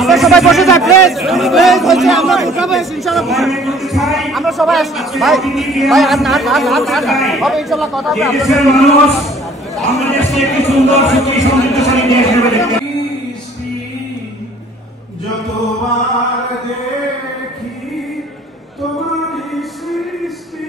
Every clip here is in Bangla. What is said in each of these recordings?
আমরা সবাই বসে যাই প্লিজ প্লিজ হচ্ছে আমরা বুঝাবো ইনশাআল্লাহ আমরা সবাই ভাই ভাই আর না হবে ইনশাআল্লাহ কথা হবে আমরা দেশে একটি সুন্দর সুখী সমৃদ্ধশালী দেশ হিসেবে দেখতে যতবার দেখি তোমার সৃষ্টি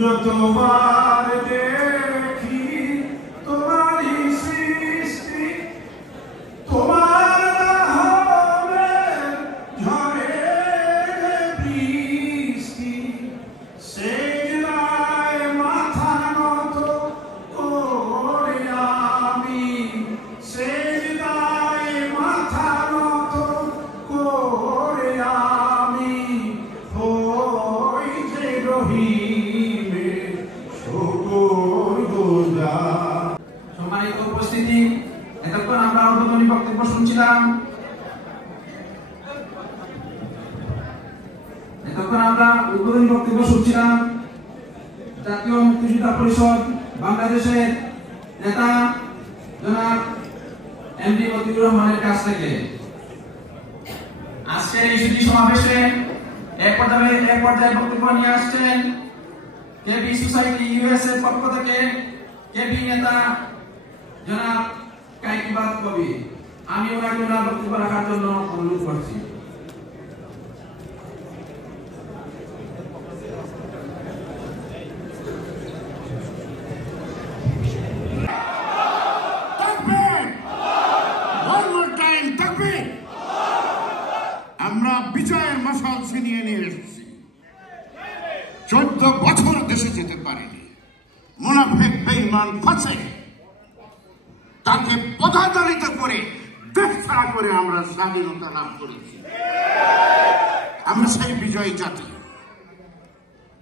যতবার দেখি তোমার সৃষ্টি তোমার হবে ঝরে বৃষ্টি সেজদায় মাথা নত করে আমি সেজদায় মাথা নত করে আমি হই যে রহি সম্মানিত উপস্থিতি, এতক্ষণ আমরা উদ্বোধনী বক্তব্য শুনছিলাম। জাতীয় মুক্তিযোদ্ধা পরিষদ বাংলাদেশের নেতা জনাব এমডি মতিউর রহমানের কাছ থেকে আজকের এই সুধী সমাবেশে এক পর্যায়ে বক্তব্য নিয়ে আসছেন কেবি সোসাইটি ইউএসএ পক্ষ থেকে কেবি নেতা জনাব কাইকিবাদ কবি। আমি ওনাকে ওনার বক্তব্য রাখার জন্য অনুরোধ করছি। আমরা বিজয়ের মশাল ছিনিয়ে নিয়ে এসেছি। 14 বছর দেশে যেতে পারেনি মুনাফিক বেঈমান ফাসিক, তাকে পদাচারিত করে দেশ ছাড়া করে আমরা স্বাধীনতা লাভ করেছি। আমরা সেই বিজয়ী জাতি।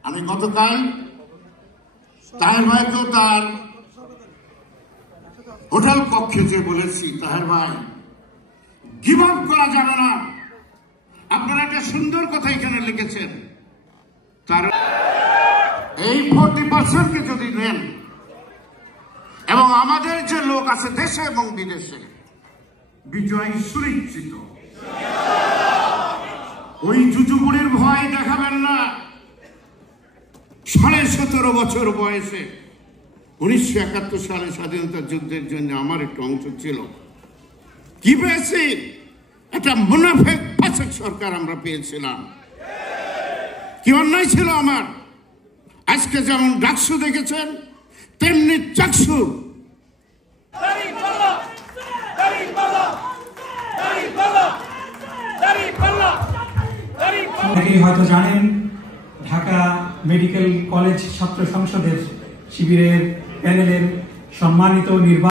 আমি গতকাল তাহের ভাইকেও তার হোটেল কক্ষে যে বলেছি, তাহের ভাই গিভ আপ করা যাবে না। আপনারা একটা সুন্দর কথা এখানে লিখেছেন, তার এই 40% যদি নেন এবং আমাদের যে লোক আছে দেশে এবং বিদেশে, বিজয় সুনিশ্চিত। ওই জুজুবুড়ির ভয় দেখাবেন না। 17.5 বছর বয়সে 1971 সালে স্বাধীনতা যুদ্ধের জন্য আমার একটু অংশ ছিল। কি পেয়েছি? একটা মুনাফিক ফাসিক সরকার আমরা পেয়েছিলাম। কি অন্যায় ছিল আমার। আজকে যেমন ডাকসু দেখেছেন তেমনি চাকসু। হয়তো জানেন, ঢাকা মেডিকেল কলেজ ছাত্র সংসদের শিবিরের প্যানেলের সম্মানিত নির্বাচন